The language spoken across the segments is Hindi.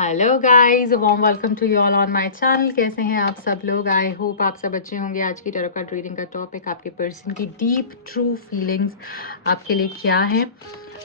Hello guys, warm welcome to you all on my channel. कैसे हैं आप सब लोग? आई होप आप सब अच्छे होंगे। आज की टैरो कार्ड रीडिंग का टॉपिक आपके पर्सन की डीप ट्रू फीलिंग्स आपके लिए क्या है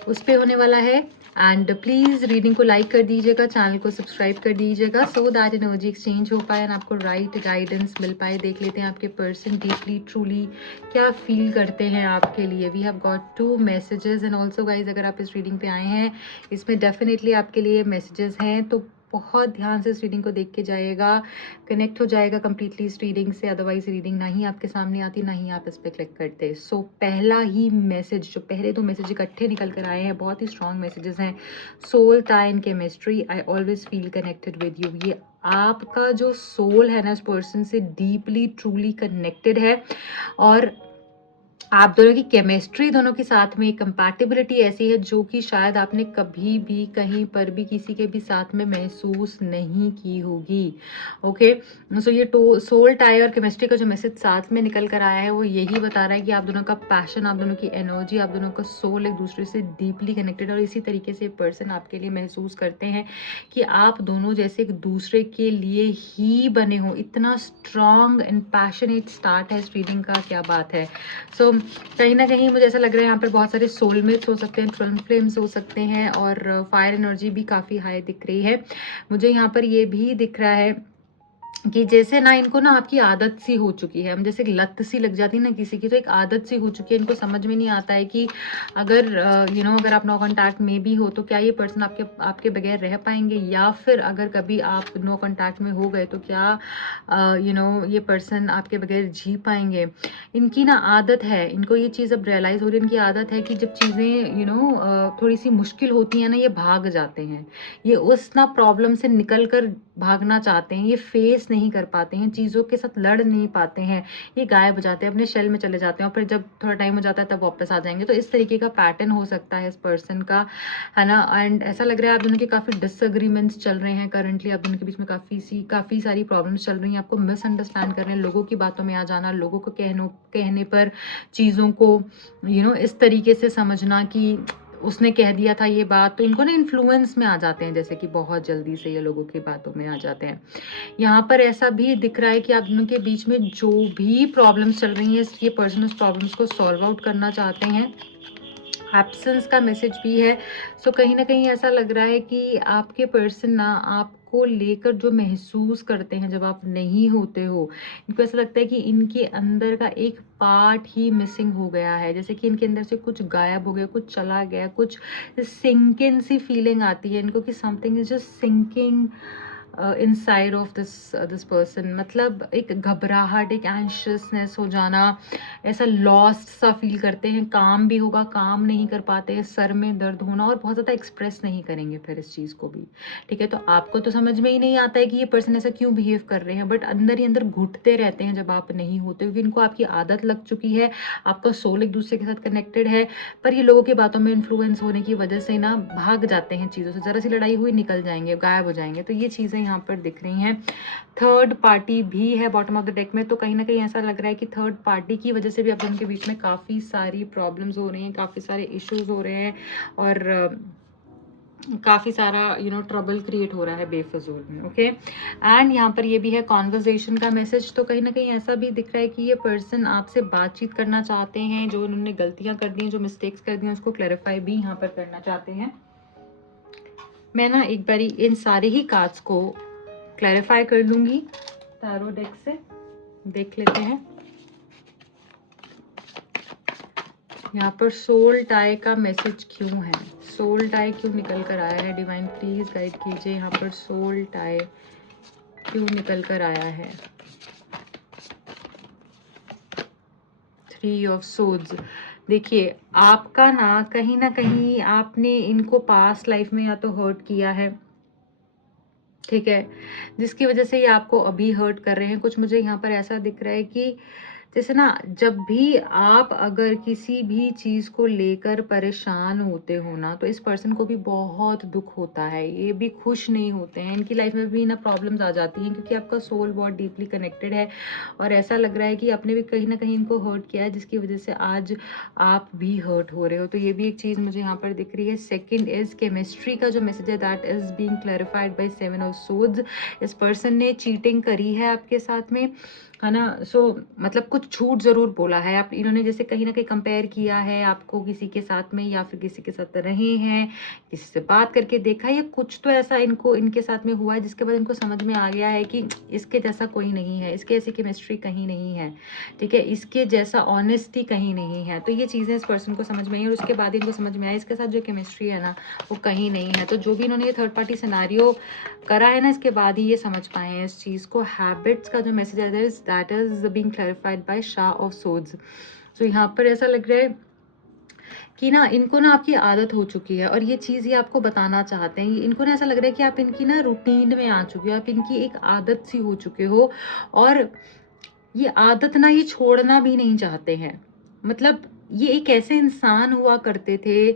उस पे होने वाला है। एंड प्लीज़ रीडिंग को लाइक कर दीजिएगा, चैनल को सब्सक्राइब कर दीजिएगा सो दैट एनर्जी एक्सचेंज हो पाए एंड आपको राइट गाइडेंस मिल पाए। देख लेते हैं आपके पर्सन डीपली ट्रूली क्या फील करते हैं आपके लिए। We have got 2 messages and also guys, अगर आप इस रीडिंग पे आए हैं इसमें डेफिनेटली आपके लिए मैसेजेस हैं, तो बहुत ध्यान से इस रीडिंग को देख के जाइएगा, कनेक्ट हो जाएगा कंप्लीटली इस रीडिंग से। अदरवाइज रीडिंग ना ही आपके सामने आती, ना ही आप इस पर क्लिक करते। सो पहला ही मैसेज, जो पहले 2 मैसेज इकट्ठे निकल कर आए हैं, बहुत ही स्ट्रॉन्ग मैसेजेस हैं। Soul tie and chemistry, I always feel connected with you. ये आपका जो सोल है ना, इस पर्सन से डीपली ट्रूली कनेक्टेड है और आप दोनों की केमिस्ट्री, दोनों के साथ में कंपैटिबिलिटी ऐसी है जो कि शायद आपने कभी भी कहीं पर भी किसी के भी साथ में महसूस नहीं की होगी। ओके, सो ये सोल टाई और केमिस्ट्री का जो मैसेज साथ में निकल कर आया है वो यही बता रहा है कि आप दोनों का पैशन, आप दोनों की एनर्जी, आप दोनों का सोल एक दूसरे से डीपली कनेक्टेड है। और इसी तरीके से पर्सन आपके लिए महसूस करते हैं कि आप दोनों जैसे एक दूसरे के लिए ही बने हो। इतना स्ट्रॉन्ग एंड पैशनेट स्टार्ट है इस रीडिंग का, क्या बात है। सो कहीं ना कहीं मुझे ऐसा लग रहा है यहाँ पर बहुत सारे सोलमेट्स हो सकते हैं, ट्विन फ्लेम्स हो सकते हैं और फायर एनर्जी भी काफ़ी हाई दिख रही है। मुझे यहाँ पर ये भी दिख रहा है कि जैसे ना इनको ना आपकी आदत सी हो चुकी है। हम जैसे लत सी लग जाती है ना किसी की, तो एक आदत सी हो चुकी है। इनको समझ में नहीं आता है कि अगर अगर आप नो कांटेक्ट में भी हो तो क्या ये पर्सन आपके बगैर रह पाएंगे, या फिर अगर कभी आप नो कांटेक्ट में हो गए तो क्या ये पर्सन आपके बगैर जी पाएंगे। इनकी ना आदत है, इनको ये चीज़ अब रियलाइज़ हो रही है, इनकी आदत है कि जब चीज़ें थोड़ी सी मुश्किल होती हैं ना, ये भाग जाते हैं। ये उस ना प्रॉब्लम से निकल कर भागना चाहते हैं, ये फेस नहीं कर पाते हैं, चीज़ों के साथ लड़ नहीं पाते हैं, ये गायब हो जाते हैं, अपने शेल में चले जाते हैं और फिर जब थोड़ा टाइम हो जाता है तब वापस आ जाएंगे। तो इस तरीके का पैटर्न हो सकता है इस पर्सन का, है ना। एंड ऐसा लग रहा है आप दोनों के काफ़ी डिसएग्रीमेंट्स चल रहे हैं करंटली, आप दोनों के बीच में काफ़ी सारी प्रॉब्लम्स चल रही हैं। आपको मिसअंडरस्टैंड कर रहे हैं, लोगों की बातों में आ जाना, लोगों को कहने पर चीज़ों को इस तरीके से समझना कि उसने कह दिया था ये बात, तो इनको ना इन्फ्लुएंस में आ जाते हैं, जैसे कि बहुत जल्दी से ये लोगों की बातों में आ जाते हैं। यहाँ पर ऐसा भी दिख रहा है कि आप दोनों के बीच में जो भी प्रॉब्लम्स चल रही हैं, ये पर्सन उस प्रॉब्लम्स को सॉल्व आउट करना चाहते हैं। एब्सेंस का मैसेज भी है। सो कहीं ना कहीं ऐसा लग रहा है कि आपके पर्सन ना आपको लेकर जो महसूस करते हैं जब आप नहीं होते हो, इनको ऐसा लगता है कि इनके अंदर का एक पार्ट ही मिसिंग हो गया है, जैसे कि इनके अंदर से कुछ गायब हो गया, कुछ चला गया, कुछ सिंकिंग सी फीलिंग आती है इनको कि something is just sinking inside of this person. मतलब एक घबराहट, एक एंशियसनेस हो जाना, ऐसा लॉस्ट सा फील करते हैं। काम भी होगा, काम नहीं कर पाते हैं, सर में दर्द होना और बहुत ज़्यादा एक्सप्रेस नहीं करेंगे फिर इस चीज़ को भी। ठीक है, तो आपको तो समझ में ही नहीं आता है कि ये पर्सन ऐसा क्यों बिहेव कर रहे हैं, बट अंदर ही अंदर घुटते रहते हैं जब आप नहीं होते, क्योंकि इनको आपकी आदत लग चुकी है, आपका सोल एक दूसरे के साथ कनेक्टेड है। पर ये लोगों की बातों में इन्फ्लुएंस होने की वजह से ना भाग जाते हैं चीज़ों से, ज़रा सी लड़ाई हुई निकल जाएंगे, गायब हो जाएंगे। तो ये चीज़ें यहाँ पर दिख रही हैं। थर्ड पार्टी भी है बॉटम ऑफ द डेक में, तो कहीं ना कहीं ऐसा लग रहा है कि थर्ड पार्टी की वजह से भी आप दोनों के बीच में काफ़ी सारी प्रॉब्लम्स हो रही हैं, काफ़ी सारे इश्यूज हो रहे हैं और काफ़ी सारा ट्रबल क्रिएट हो रहा है बेफजूल में। ओके, एंड यहाँ पर ये भी है कॉन्वर्जेशन का मैसेज। तो कहीं ना कहीं ऐसा भी दिख रहा है कि ये पर्सन आपसे बातचीत करना चाहते हैं, जो उन्होंने गलतियां कर दी हैं, जो मिस्टेक्स कर दी हैं, उसको क्लैरिफाई भी यहाँ पर करना चाहते हैं। मैं ना एक बारी इन सारे ही कार्ड्स को क्लैरिफाई कर लूंगी टैरो डेक से, देख लेते हैं। यहाँ पर सोल टाई का मैसेज क्यों है, सोल टाई क्यों निकल कर आया है, डिवाइन प्लीज गाइड कीजिए। यहाँ पर सोल टाई क्यों निकल कर आया है। 3 ऑफ सोड्स, देखिए आपका ना कहीं आपने इनको पास्ट लाइफ में या तो हर्ट किया है, ठीक है, जिसकी वजह से ये आपको अभी हर्ट कर रहे हैं। कुछ मुझे यहाँ पर ऐसा दिख रहा है कि जैसे ना जब भी आप अगर किसी भी चीज़ को लेकर परेशान होते हो ना, तो इस पर्सन को भी बहुत दुख होता है, ये भी खुश नहीं होते हैं, इनकी लाइफ में भी ना प्रॉब्लम्स आ जाती हैं क्योंकि आपका सोल बहुत डीपली कनेक्टेड है और ऐसा लग रहा है कि आपने भी कहीं ना कहीं इनको हर्ट किया है जिसकी वजह से आज आप भी हर्ट हो रहे हो। तो ये भी एक चीज़ मुझे यहाँ पर दिख रही है। सेकेंड इज केमिस्ट्री का जो मैसेज है that is being clarified by 7 of swords. इस पर्सन ने चीटिंग करी है आपके साथ में, है ना। मतलब कुछ झूठ ज़रूर बोला है आप, इन्होंने जैसे कहीं ना कहीं कंपेयर किया है आपको किसी के साथ में, या फिर किसी के साथ रहे हैं, किसी से बात करके देखा है, या कुछ तो ऐसा इनको इनके साथ में हुआ है जिसके बाद इनको समझ में आ गया है कि इसके जैसा कोई नहीं है, इसके ऐसी केमिस्ट्री कहीं नहीं है, ठीक है, इसके जैसा ऑनेस्टी कहीं नहीं है। तो ये चीज़ें इस पर्सन को समझ में आई और उसके बाद इनको समझ में आया इसके साथ जो केमिस्ट्री है ना वो कहीं नहीं है। तो जो भी इन्होंने ये थर्ड पार्टी सिनारियो करा है ना, इसके बाद ही ये समझ पाए हैं इस चीज़ को। हैबिट्स का जो मैसेज है that is being clarified by शाह ऑफ सोर्ड्स। तो यहाँ पर ऐसा लग रहा है कि ना इनको ना आपकी आदत हो चुकी है और ये चीज़ ये आपको बताना चाहते हैं। इनको ना ऐसा लग रहा है कि आप इनकी ना रूटीन में आ चुके हो, आप इनकी एक आदत सी हो चुके हो और ये आदत ना ये छोड़ना भी नहीं चाहते हैं। मतलब ये एक ऐसे इंसान हुआ करते थे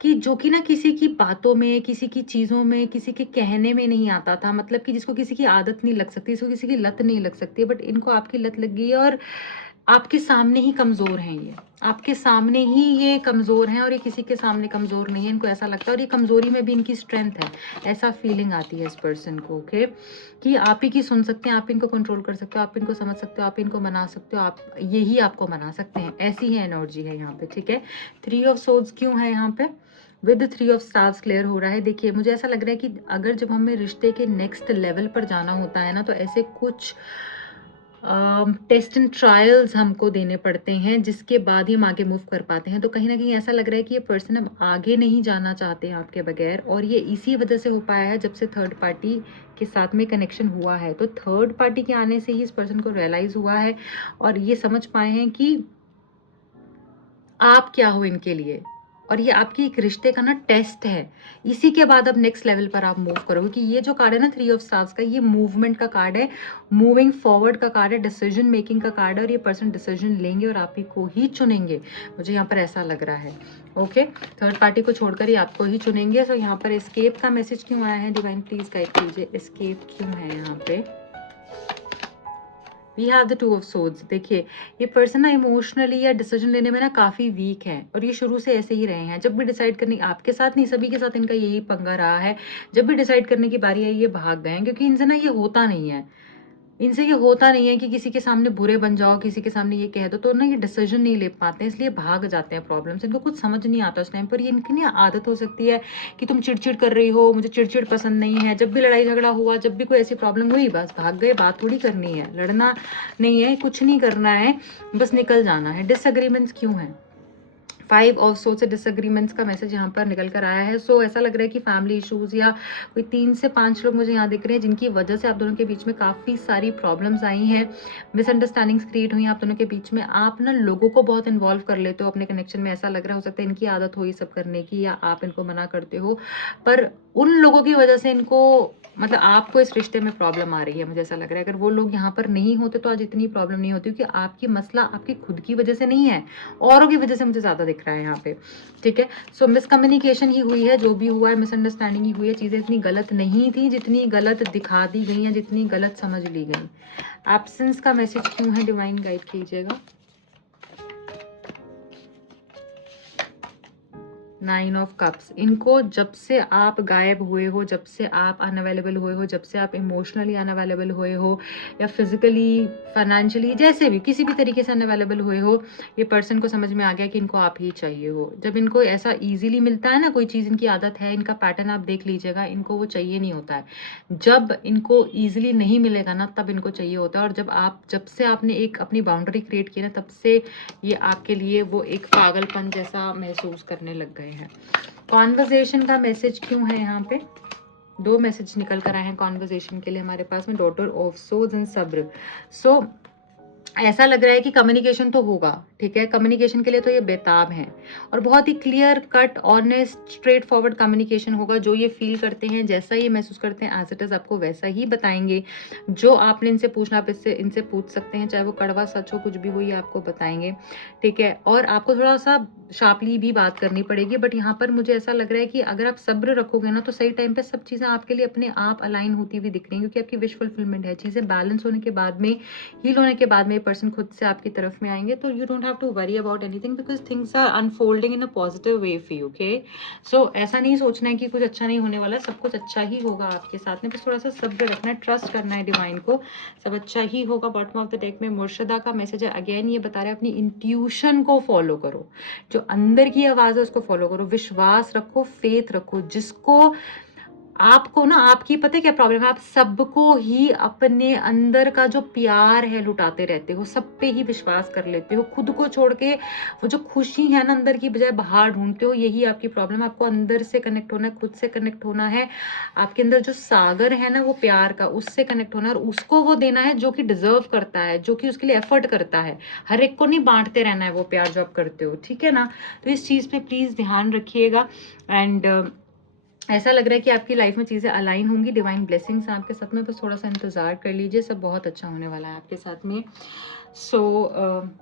कि जो कि ना किसी की बातों में, किसी की चीज़ों में, किसी के कहने में नहीं आता था। मतलब कि जिसको किसी की आदत नहीं लग सकती, जिसको किसी की लत नहीं लग सकती, बट इनको आपकी लत लग गई है और आपके सामने ही कमज़ोर हैं ये। आपके सामने ही ये कमज़ोर हैं और ये किसी के सामने कमज़ोर नहीं है, इनको ऐसा लगता है। और ये कमज़ोरी में भी इनकी स्ट्रेंथ है, ऐसा फीलिंग आती है इस पर्सन को, ओके, कि आप ही की सुन सकते हैं, आप इनको कंट्रोल कर सकते हो, आप इनको समझ सकते हो, आप इनको मना सकते हो, आप यही आपको मना सकते हैं, ऐसी ही एनर्जी है यहाँ पे, ठीक है। 3 ऑफ सोर्ड्स क्यों है यहाँ पे? विद 3 ऑफ स्टार्स क्लियर हो रहा है। देखिए मुझे ऐसा लग रहा है कि अगर जब हमें रिश्ते के नेक्स्ट लेवल पर जाना होता है ना, तो ऐसे कुछ टेस्ट एंड ट्रायल्स हमको देने पड़ते हैं जिसके बाद ही हम आगे मूव कर पाते हैं। तो कहीं ना कहीं ऐसा लग रहा है कि ये पर्सन अब आगे नहीं जाना चाहते हैं आपके बगैर, और ये इसी वजह से हो पाया है जब से थर्ड पार्टी के साथ में कनेक्शन हुआ है। तो थर्ड पार्टी के आने से ही इस पर्सन को रियलाइज हुआ है और ये समझ पाए हैं कि आप क्या हो इनके लिए, और ये आपके एक रिश्ते का ना टेस्ट है। इसी के बाद अब नेक्स्ट लेवल पर आप मूव करोगे कि ये जो कार्ड है ना 3 ऑफ स्टार्स का, ये मूवमेंट का कार्ड है, मूविंग फॉरवर्ड का कार्ड है, डिसीजन मेकिंग का कार्ड है, और ये पर्सन डिसीजन लेंगे और आप ही को ही चुनेंगे। मुझे यहाँ पर ऐसा लग रहा है, ओके। थर्ड पार्टी को छोड़कर ही आपको ही चुनेंगे। तो यहाँ पर एस्केप का मैसेज क्यों आया है? डिवाइन प्लीज गाइड कीजिए, एस्केप क्यों है यहाँ पे? We have the 2 of swords. देखिए ये पर्सन ना इमोशनली या डिसीजन लेने में ना काफ़ी वीक है और ये शुरू से ऐसे ही रहे हैं। जब भी डिसाइड करने, आपके साथ नहीं सभी के साथ इनका यही पंगा रहा है, जब भी डिसाइड करने की बारी आई ये भाग गए हैं, क्योंकि इनसे ना ये होता नहीं है। इनसे ये होता नहीं है कि किसी के सामने बुरे बन जाओ, किसी के सामने ये कह दो, तो ना ये डिसीजन नहीं ले पाते हैं, इसलिए भाग जाते हैं प्रॉब्लम से। इनको कुछ समझ नहीं आता उस टाइम पर। ये इनकी ना आदत हो सकती है कि तुम चिड़चिड़ कर रही हो, मुझे चिड़चिड़ पसंद नहीं है। जब भी लड़ाई झगड़ा हुआ, जब भी कोई ऐसी प्रॉब्लम हुई, बस भाग गए। बात थोड़ी करनी है, लड़ना नहीं है, कुछ नहीं करना है, बस निकल जाना है। डिसएग्रीमेंट्स क्यों है? 5 ऑफ सोर्ड्स से डिसएग्रीमेंट्स का मैसेज यहाँ पर निकल कर आया है। सो ऐसा लग रहा है कि फैमिली इश्यूज या कोई 3 से 5 लोग मुझे यहाँ दिख रहे हैं जिनकी वजह से आप दोनों के बीच में काफ़ी सारी प्रॉब्लम्स आई हैं, मिसअंडरस्टैंडिंग्स क्रिएट हुई हैं आप दोनों के बीच में। आप ना लोगों को बहुत इन्वॉल्व कर लेते हो अपने कनेक्शन में, ऐसा लग रहा हो सकता है इनकी आदत हो ये सब करने की या आप इनको मना करते हो, पर उन लोगों की वजह से इनको, मतलब आपको इस रिश्ते में प्रॉब्लम आ रही है। मुझे ऐसा लग रहा है अगर वो लोग यहाँ पर नहीं होते तो आज इतनी प्रॉब्लम नहीं होती, क्योंकि आपकी मसला आपकी खुद की वजह से नहीं है, औरों की वजह से मुझे ज़्यादा दिख रहा है यहाँ पे, ठीक है। सो मिसकम्युनिकेशन ही हुई है, जो भी हुआ है मिसअंडरस्टैंडिंग ही हुई है। चीज़ें इतनी गलत नहीं थी जितनी गलत दिखा दी गई हैं, जितनी गलत समझ ली गई। एब्सेंस का मैसेज क्यों है? डिवाइन गाइड कीजिएगा। 9 ऑफ कप्स। इनको जब से आप गायब हुए हो, जब से आप अनअवेलेबल हुए हो, जब से आप इमोशनली अनअवेलेबल हुए हो या फिजिकली, फाइनेंशियली, जैसे भी किसी भी तरीके से अनअवेलेबल हुए हो, ये पर्सन को समझ में आ गया कि इनको आप ही चाहिए हो। जब इनको ऐसा इजीली मिलता है ना कोई चीज़, इनकी आदत है, इनका पैटर्न आप देख लीजिएगा, इनको वो चाहिए नहीं होता है। जब इनको ईजिली नहीं मिलेगा ना तब इनको चाहिए होता है। और जब से आपने एक अपनी बाउंड्री क्रिएट की ना, तब से ये आपके लिए वो एक पागलपन जैसा महसूस करने लग गए हैं। कॉन्वर्जेशन का मैसेज क्यों है यहाँ पे? 2 मैसेज निकल कर आए हैं कॉन्वर्जेशन के लिए हमारे पास में, डॉटर ऑफ सोर्ड्स एंड सब्र। सो ऐसा लग रहा है कि कम्युनिकेशन तो होगा, ठीक है। कम्युनिकेशन के लिए तो ये बेताब हैं और बहुत ही clear cut, honest, straightforward communication होगा। जो ये फील करते हैं, जैसा ये महसूस करते हैं, एज इट इज़ आपको वैसा ही बताएंगे। जो आपने इनसे पूछना, आप इससे इनसे पूछ सकते हैं, चाहे वो कड़वा सच हो, कुछ भी हो, ये आपको बताएंगे। ठीक है। और आपको थोड़ा सा शार्पली भी बात करनी पड़ेगी, बट यहाँ पर मुझे ऐसा लग रहा है कि अगर आप सब्र रखोगे ना, तो सही टाइम पे सब चीज़ें आपके लिए अपने आप अलाइन होती हुई दिख रही हैं, क्योंकि आपकी विश फुलफिलमेंट है। चीज़ें बैलेंस होने के बाद में, हील होने के बाद में, ये पर्सन खुद से आपकी तरफ में आएंगे। तो you don't have to worry about anything, because things are unfolding in a positive way for you. Okay, so ऐसा नहीं सोचना है कि कुछ अच्छा नहीं होने वाला, सब कुछ अच्छा ही होगा आपके साथ में। बस थोड़ा सा सब्र रखना है, ट्रस्ट करना है डिवाइन को, सब अच्छा ही होगा। बॉटम ऑफ द डेक में मुर्शदा का मैसेज है। अगेन ये बता रहे हैं अपनी इंट्यूशन को फॉलो करो, जो अंदर की आवाज़ है उसको फॉलो करो, विश्वास रखो, फेथ रखो। जिसको आपको ना, आपकी पता है क्या प्रॉब्लम है, आप सबको ही अपने अंदर का जो प्यार है लुटाते रहते हो, सब पे ही विश्वास कर लेते हो, खुद को छोड़ के वो जो खुशी है ना अंदर की, बजाय बाहर ढूंढते हो। यही आपकी प्रॉब्लम है। आपको अंदर से कनेक्ट होना है, खुद से कनेक्ट होना है। आपके अंदर जो सागर है ना वो प्यार का, उससे कनेक्ट होना है और उसको वो देना है जो कि डिजर्व करता है, जो कि उसके लिए एफर्ट करता है। हर एक को नहीं बांटते रहना है वो प्यार जो आप करते हो, ठीक है ना। तो इस चीज़ पे प्लीज़ ध्यान रखिएगा। एंड ऐसा लग रहा है कि आपकी लाइफ में चीज़ें अलाइन होंगी, डिवाइन ब्लेसिंग्स हैं आपके साथ में। बस थोड़ा सा इंतज़ार कर लीजिए, सब बहुत अच्छा होने वाला है आपके साथ में। So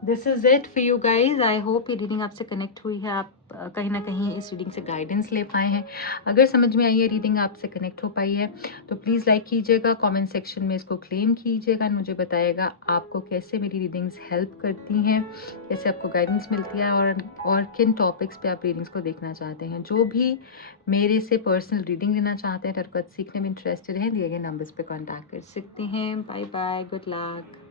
this is it for you guys. I hope ये रीडिंग आपसे कनेक्ट हुई है, आप कहीं ना कहीं इस रीडिंग से गाइडेंस ले पाए हैं। अगर समझ में आई है रीडिंग, आपसे कनेक्ट हो पाई है, तो प्लीज़ लाइक कीजिएगा, कमेंट सेक्शन में इसको क्लेम कीजिएगा, मुझे बताइएगा आपको कैसे मेरी रीडिंग्स हेल्प करती हैं, कैसे आपको गाइडेंस मिलती है, और किन टॉपिक्स पे आप रीडिंग्स को देखना चाहते हैं। जो भी मेरे से पर्सनल रीडिंग लेना चाहते हैं, टरकत सीखने में इंटरेस्टेड हैं, दिए गए नंबर्स पे कॉन्टैक्ट कर सकते हैं। Bye bye, good luck.